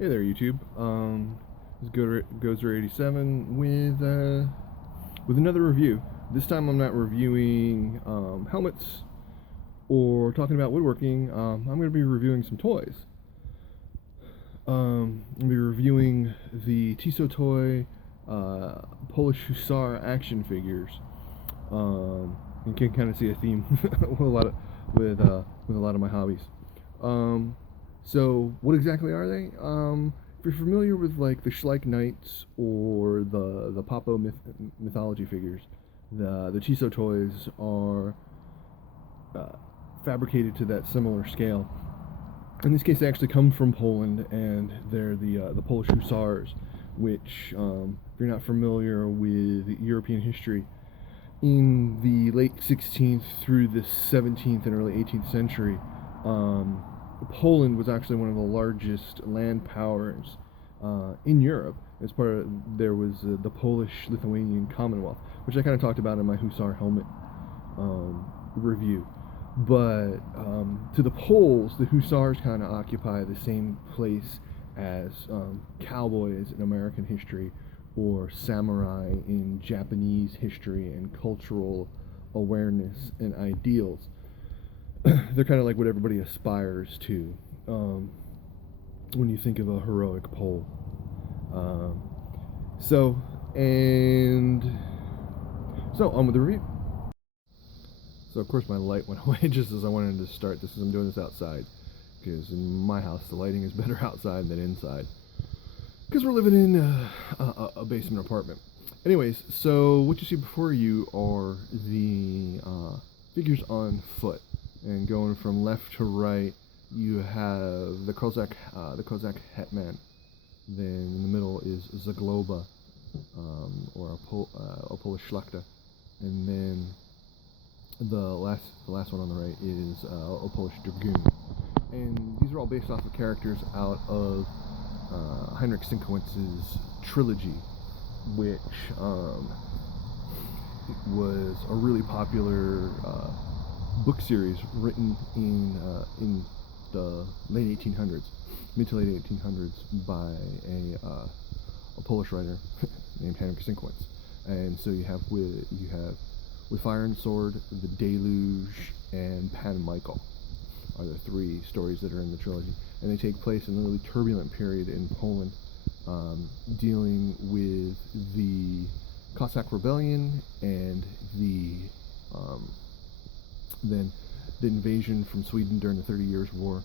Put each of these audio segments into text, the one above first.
Hey there, YouTube. This is Gozer87 with another review. This time I'm not reviewing helmets or talking about woodworking. I'm going to be reviewing some toys. I'm going to be reviewing the Tissotoy Polish Hussar action figures. You can kind of see a theme with a lot of my hobbies. So what exactly are they? If you're familiar with like the Schleich Knights or the Popo mythology figures, the Tissotoys are fabricated to that similar scale. In this case, they actually come from Poland, and they're the Polish Hussars, which, if you're not familiar with European history, in the late 16th through the 17th and early 18th century, Poland was actually one of the largest land powers in Europe. As part of, there was the Polish-Lithuanian Commonwealth, which I kind of talked about in my Hussar helmet review. But to the Poles, the Hussars kind of occupy the same place as cowboys in American history, or samurai in Japanese history and cultural awareness and ideals. They're kind of like what everybody aspires to when you think of a heroic Pole. So on with the review. So of course my light went away just as I wanted to start this, as I'm doing this outside, because in my house the lighting is better outside than inside, because we're living in a basement apartment. Anyways, so what you see before you are the figures on foot. And going from left to right, you have the Kozak Hetman. Then in the middle is Zagloba, or a Polish Szlachta. And then the last one on the right is a Polish Dragoon. And these are all based off of characters out of Heinrich Sinkowitz's trilogy, which was a really popular book series written in the late 1800s, mid to late 1800s, by a Polish writer named Heinrich Sienkiewicz. And so you have with Fire and Sword, The Deluge, and Pan Michael are the three stories that are in the trilogy, and they take place in a really turbulent period in Poland, dealing with the Cossack Rebellion and then the invasion from Sweden during the 30 Years' War,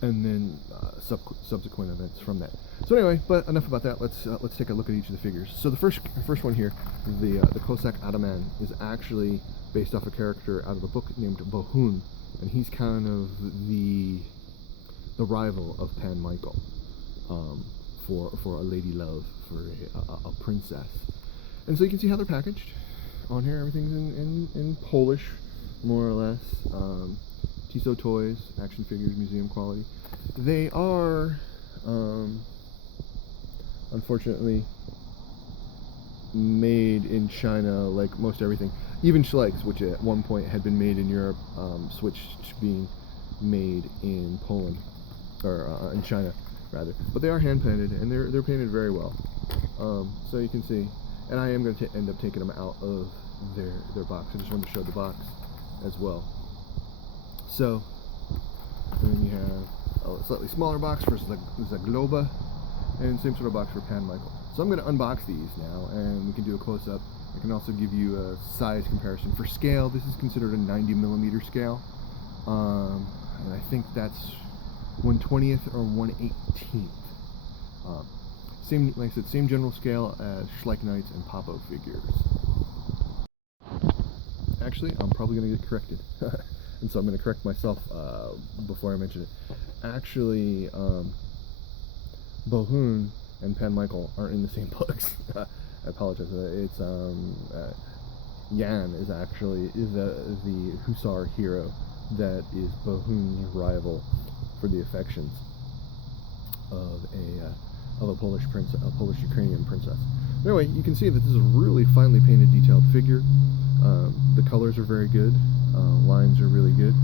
and then subsequent events from that. So anyway, but enough about that. Let's take a look at each of the figures. So the first one here, the Cossack Ataman, is actually based off a character out of a book named Bohun, and he's kind of the rival of Pan Michael, for a lady love, for a princess. And so you can see how they're packaged on here. Everything's in Polish, more or less. Tissotoys, action figures, museum quality. They are, unfortunately, made in China, like most everything. Even Schleich's, which at one point had been made in Europe, switched to being made in Poland, or in China, rather. But they are hand painted, and they're painted very well. So you can see, and I am going to end up taking them out of their box. I just wanted to show the box as well. So, and then you have a slightly smaller box for Zagloba, and same sort of box for Pan Michael. So I'm going to unbox these now, and we can do a close-up. I can also give you a size comparison. For scale, this is considered a 90mm scale, and I think that's 1/20th or 1/18th. Same, like I said, same general scale as Schleich Knights and Popo figures. Actually, I'm probably going to get corrected, and so I'm going to correct myself before I mention it. Actually, Bohun and Pan Michael aren't in the same books. I apologize. It's Jan is actually the Hussar hero that is Bohun's rival for the affections of a Polish princess, a Polish Ukrainian princess. Anyway, you can see that this is a really finely painted, detailed figure. The colors are very good. Lines are really good.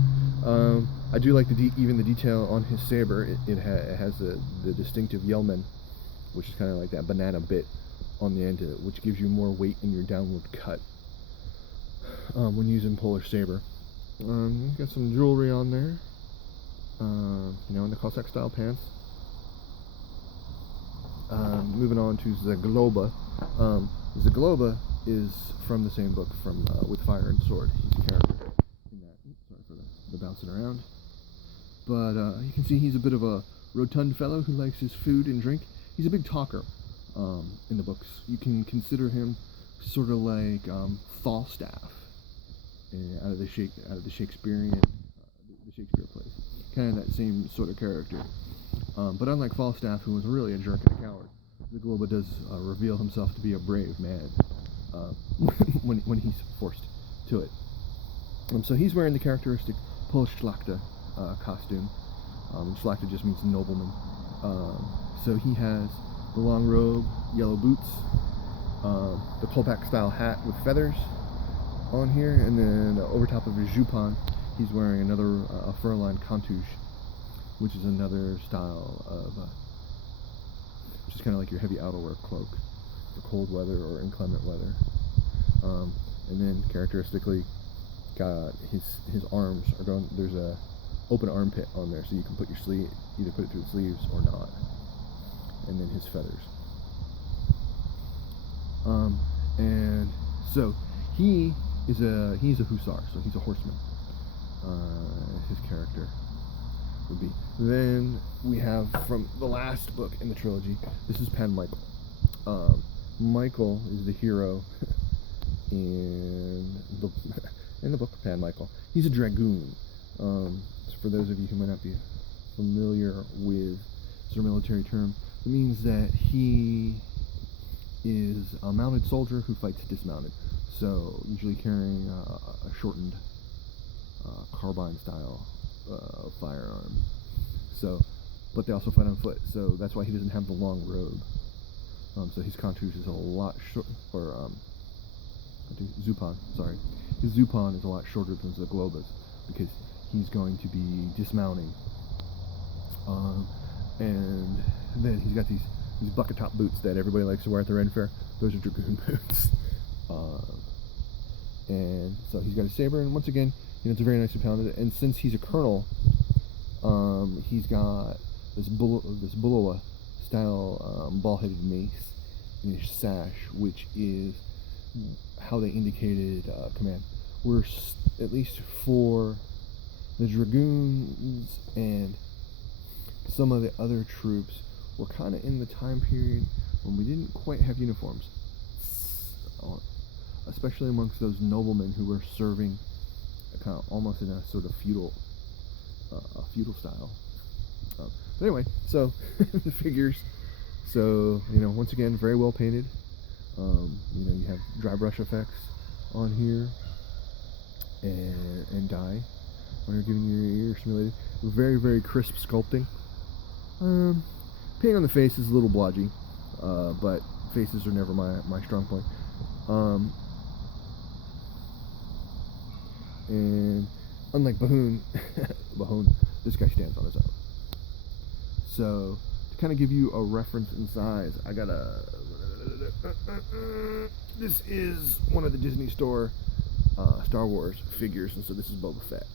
I do like even the detail on his saber. It has the distinctive yeoman, which is kind of like that banana bit on the end of it, which gives you more weight in your downward cut when using Polish saber. Got some jewelry on there, in the Cossack style pants. Moving on to Zagloba. Zagloba is from the same book, from With Fire and Sword. He's a character in that. Sorry for the bouncing around. But you can see he's a bit of a rotund fellow who likes his food and drink. He's a big talker in the books. You can consider him sort of like Falstaff out of the Shakespearean, the Shakespeare plays. Kind of that same sort of character. But unlike Falstaff, who was really a jerk and a coward, Zagloba does reveal himself to be a brave man when he's forced to it. So he's wearing the characteristic Polish Szlachta costume. Szlachta just means nobleman. So he has the long robe, yellow boots, the Kolpak style hat with feathers on here, and then over top of his jupon, he's wearing another fur-lined kantouche, which is another style of, which is kind of like your heavy outerwear cloak for cold weather or inclement weather. And then characteristically, got his arms are going. There's a open armpit on there, so you can put your sleeve, either put it through the sleeves or not. And then his feathers. And so he's a hussar, so he's a horseman. His character would be. Then we have from the last book in the trilogy. This is Pan Michael. Michael is the hero in the book of Pan Michael. He's a dragoon. For those of you who might not be familiar with sort of military term, it means that he is a mounted soldier who fights dismounted. So usually carrying a shortened carbine style firearm. So, but they also fight on foot. So that's why he doesn't have the long robe. So his kantouche is a lot short, or zupon. Sorry, his zupon is a lot shorter than Zagloba's because he's going to be dismounting. And then he's got these bucket top boots that everybody likes to wear at the Ren Fair. Those are dragoon boots. And so he's got a saber, and once again, it's a very nicely pounded. And since he's a colonel, he's got this bullowa style ball-headed mace in his sash, which is how they indicated command. We're at least for the dragoons and some of the other troops, we're kind of in the time period when we didn't quite have uniforms, especially amongst those noblemen who were serving kind of almost in a sort of feudal style. But anyway, so the figures. So once again, very well painted. You have dry brush effects on here and dye when you're giving your ear simulated. Very, very crisp sculpting. Paint on the face is a little blotchy, but faces are never my strong point. And unlike Bahoon, this guy stands on his own. So to kind of give you a reference in size, I got this is one of the Disney Store Star Wars figures, and so this is Boba Fett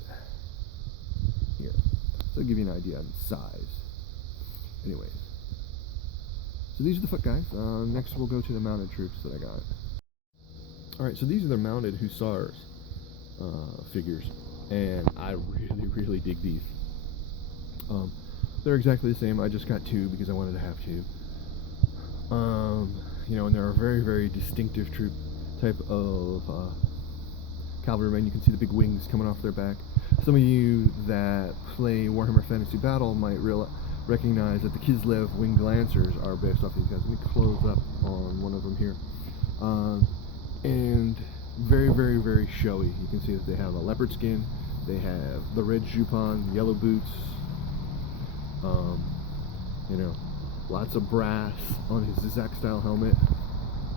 here. So I'll give you an idea on size. Anyways, so these are the foot guys. Next we'll go to the mounted troops that I got. Alright, so these are the mounted Hussars figures, and I really dig these. They're exactly the same. I just got two because I wanted to have two. And they're a very, very distinctive troop type of cavalrymen. You can see the big wings coming off their back. Some of you that play Warhammer Fantasy Battle might recognize that the Kislev winged lancers are based off these guys. Let me close up on one of them here. And very, very, very showy. You can see that they have a leopard skin. They have the red jupon, yellow boots. Lots of brass on his Zizak style helmet.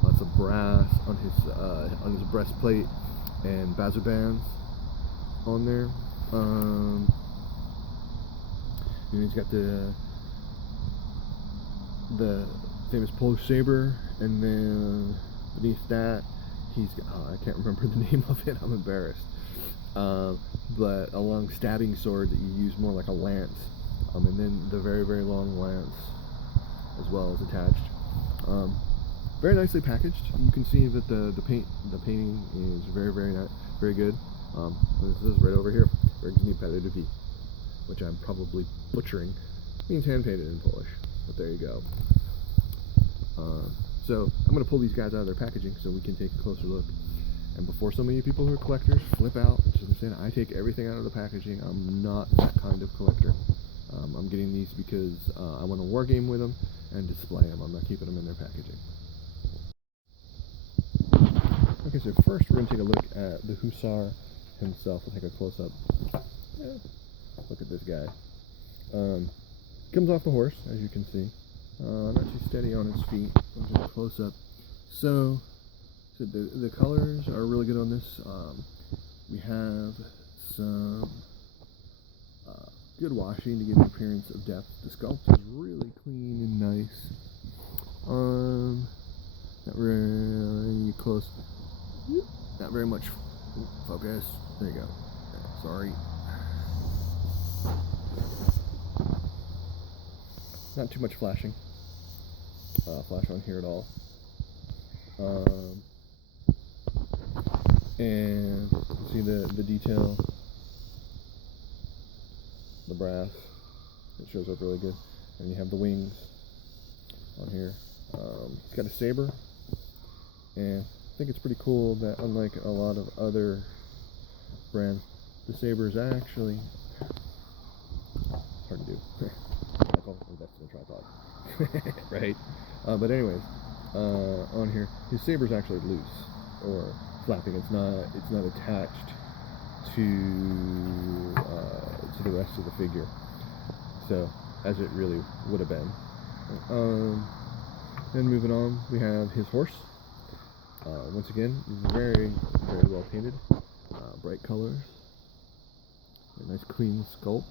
Lots of brass on his breastplate and bazar bands on there. And he's got the famous Polish Saber, and then beneath that he's got, I can't remember the name of it, I'm embarrassed, but a long stabbing sword that you use more like a lance, and then the very, very long lance as well is attached. Very nicely packaged. You can see that the painting is very, very nice, very good. This is right over here, brings me Pele de Vie, which I'm probably butchering. It means hand painted in Polish, but there you go. So I'm going to pull these guys out of their packaging so we can take a closer look. And before some of you people who are collectors flip out, just understand I take everything out of the packaging. I'm not that kind of collector. I'm getting these because I want to wargame with them and display them. I'm not keeping them in their packaging. Okay, so first we're going to take a look at the Hussar himself. We'll take a close-up. Yeah, look at this guy. Comes off the horse, as you can see. Not too steady on his feet. We'll do a close-up. So the colors are really good on this. We have some good washing to give an appearance of depth. The sculpt is really clean and nice. Not really close. Not very much focus. There you go. Sorry. Not too much flashing. Flash on here at all. And you see the detail, the brass. It shows up really good. And you have the wings on here. It's got a saber, and I think it's pretty cool that unlike a lot of other brands, the saber is actually hard to do. That's the tripod, right? But anyways, on here, his saber is actually loose or flapping. It's not attached to the rest of the figure, so as it really would have been. Then moving on, we have his horse. Once again, very, very well painted, bright colors, a nice clean sculpt.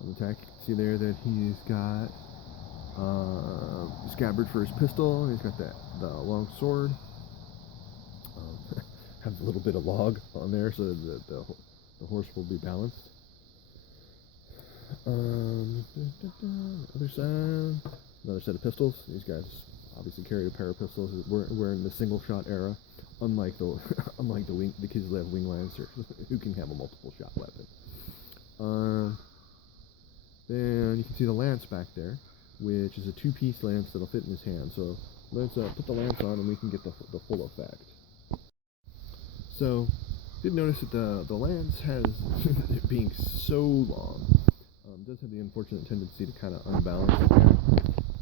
On the tack, you can see there that he's got scabbard for his pistol, and he's got the long sword. Have a little bit of log on there so that the horse will be balanced. Other side, another set of pistols. These guys obviously carried a pair of pistols. We're in the single shot era, unlike the kids that have wing lancers who can have a multiple shot weapon. Then you can see the lance back there, which is a two-piece lance that'll fit in his hand. So let's put the lance on and we can get the full effect. So, did notice that the lance has, it being so long, does have the unfortunate tendency to kind of unbalance the guy.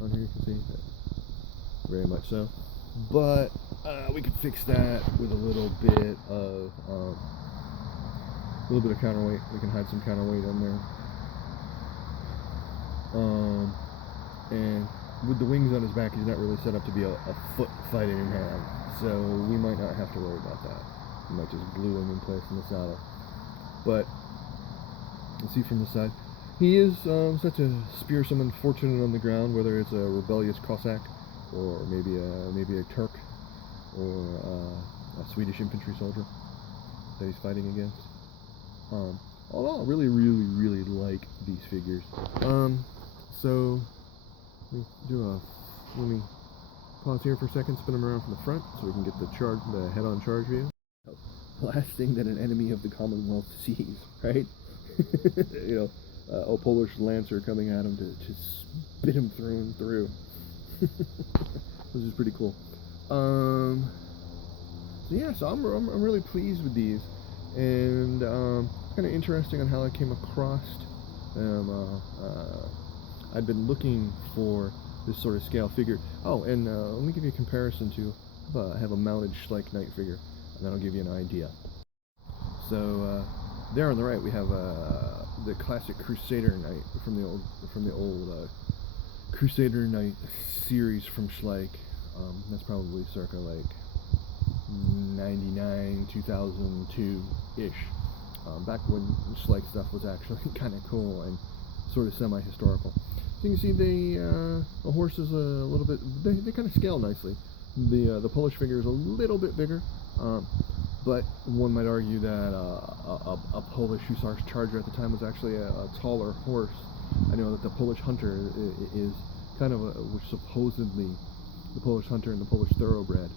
On here you can see that, very much so. But we could fix that with a little bit of counterweight. We can hide some counterweight on there. And with the wings on his back, he's not really set up to be a foot fighting man, so we might not have to worry about that. We might just glue him in place in the saddle. But you see from the side, he is set to spear someone fortunate on the ground, whether it's a rebellious Cossack or maybe a Turk or a Swedish infantry soldier that he's fighting against. Although I really, really, really like these figures. So let me pause here for a second, spin them around from the front so we can get the head-on charge view. Last thing that an enemy of the Commonwealth sees, right? A Polish lancer coming at him to spit him through and through. This is pretty cool. So yeah, so I'm really pleased with these, and kind of interesting on how I came across them. I'd been looking for this sort of scale figure. Oh, and let me give you a comparison to. I have a mounted Schleich Knight figure, and that'll give you an idea. So there on the right we have the classic Crusader Knight from the old Crusader Knight series from Schleich. That's probably circa like 99, 2002 ish. back when Schleich stuff was actually kind of cool and sort of semi-historical. So you can see the horse is a little bit, they kind of scale nicely. The Polish figure is a little bit bigger, but one might argue that a Polish Hussar's charger at the time was actually a taller horse. I know that the Polish Hunter is kind of which supposedly the Polish Hunter and the Polish Thoroughbred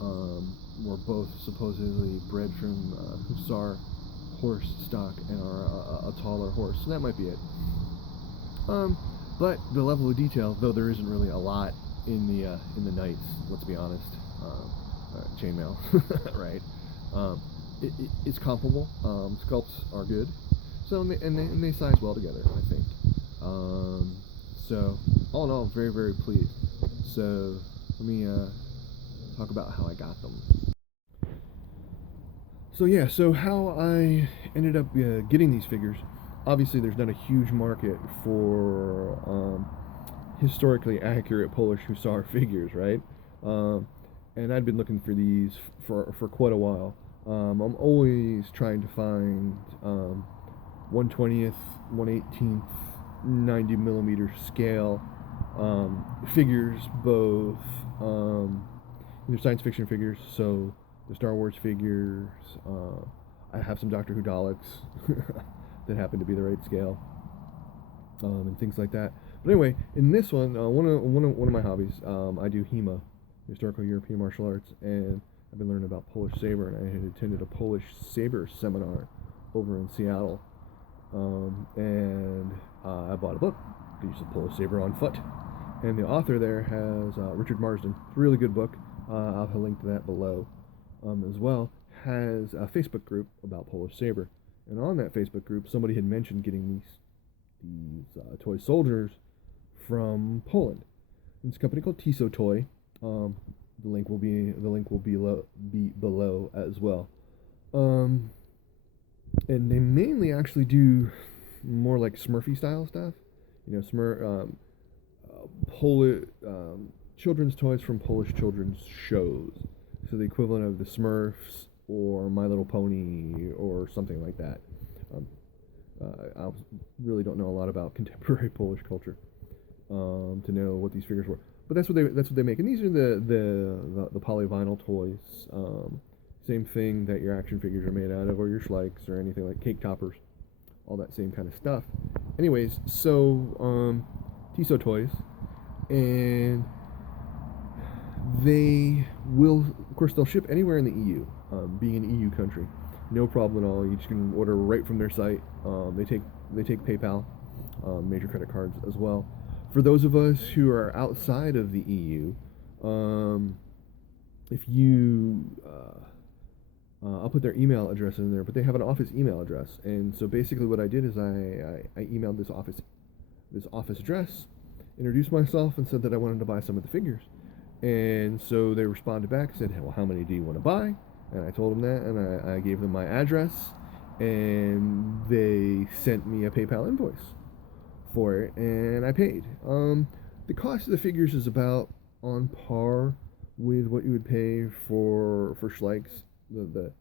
were both supposedly bred from Hussar horse stock and are a taller horse, so that might be it. But the level of detail, though there isn't really a lot in the Knights, let's be honest, chainmail, right? It's comparable. Sculpts are good, so and they size well together, I think. So all in all, very, very pleased. So let me talk about how I got them. So yeah, so how I ended up getting these figures. Obviously, there's not a huge market for historically accurate Polish Hussar figures, right? And I'd been looking for these for quite a while. I'm always trying to find 1/20th, 1/18th, 90 millimeter scale figures, both they're science fiction figures, so the Star Wars figures. I have some Doctor Who Daleks that happen to be the right scale, and things like that. But anyway, in this one, one of my hobbies, I do HEMA, Historical European Martial Arts, and I've been learning about Polish Saber, and I had attended a Polish Saber seminar over in Seattle, and I bought a book, The Use of Polish Saber on Foot, and the author there has Richard Marsden. It's a really good book. I'll have a link to that below, as well. Has a Facebook group about Polish Saber, and on that Facebook group, somebody had mentioned getting these toy soldiers from Poland. It's a company called Tissotoy. The link will be below as well. And they mainly actually do more like Smurfy style stuff. You know, Polish children's toys from Polish children's shows. So the equivalent of the Smurfs or My Little Pony or something like that. I really don't know a lot about contemporary Polish culture to know what these figures were, but that's what they make. And these are the polyvinyl toys. Same thing that your action figures are made out of, or your Schleichs, or anything like cake toppers, all that same kind of stuff. Anyways, so Tissotoys, and they will, of course, they'll ship anywhere in the EU, being an EU country, no problem at all. You just can order right from their site. They take PayPal, major credit cards as well. For those of us who are outside of the EU, if you I'll put their email address in there, but they have an office email address, and so basically what I did is I emailed this office address, introduced myself, and said that I wanted to buy some of the figures. And so they responded back, said, well, how many do you want to buy? And I told them that, and I gave them my address, and they sent me a PayPal invoice for it, and I paid. The cost of the figures is about on par with what you would pay for Schleichs. The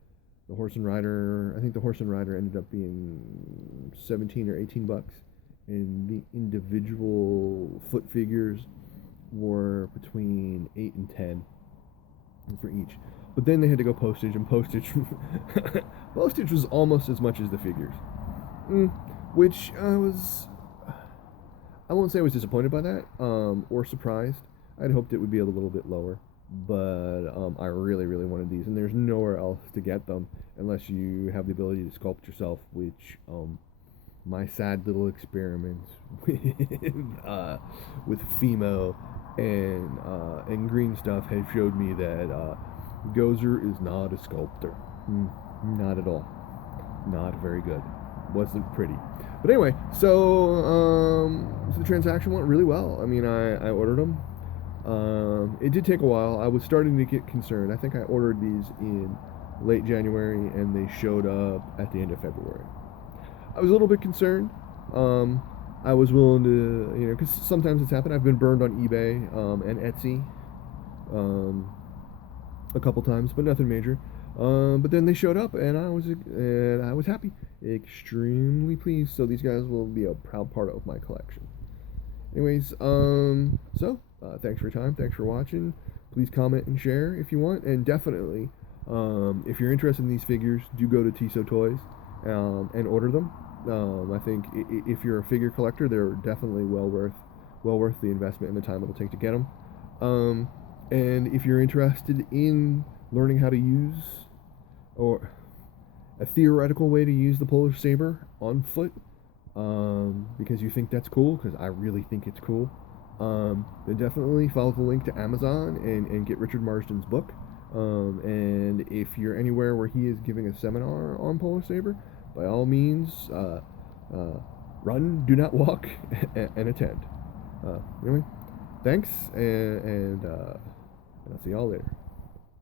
horse and rider, I think the horse and rider ended up being 17 or 18 bucks, and the individual foot figures were between 8 and 10 for each. But then they had to go postage, and postage was almost as much as the figures, which I won't say I was disappointed by that, or surprised. I'd hoped it would be a little bit lower, but I really, really wanted these, and there's nowhere else to get them unless you have the ability to sculpt yourself, which my sad little experiment with Fimo and green stuff has showed me that Gozer is not a sculptor. Not at all. Not very good. Wasn't pretty. But anyway, so the transaction went really well. I mean, I ordered them. It did take a while. I was starting to get concerned. I think I ordered these in late January, and they showed up at the end of February. I was a little bit concerned. I was willing to, because sometimes it's happened. I've been burned on eBay and Etsy a couple times, but nothing major. But then they showed up, and I was happy, extremely pleased. So these guys will be a proud part of my collection. Anyways, thanks for your time. Thanks for watching. Please comment and share if you want, and definitely, if you're interested in these figures, do go to Tissotoys and order them. I think if you're a figure collector, they're definitely well worth the investment and the time it'll take to get them. And if you're interested in learning how to use, or a theoretical way to use the Polish Saber on foot, because you think that's cool, because I really think it's cool, then definitely follow the link to Amazon and get Richard Marsden's book. And if you're anywhere where he is giving a seminar on Polish Saber, by all means, run, do not walk, and attend. Anyway, thanks, and I'll see y'all later.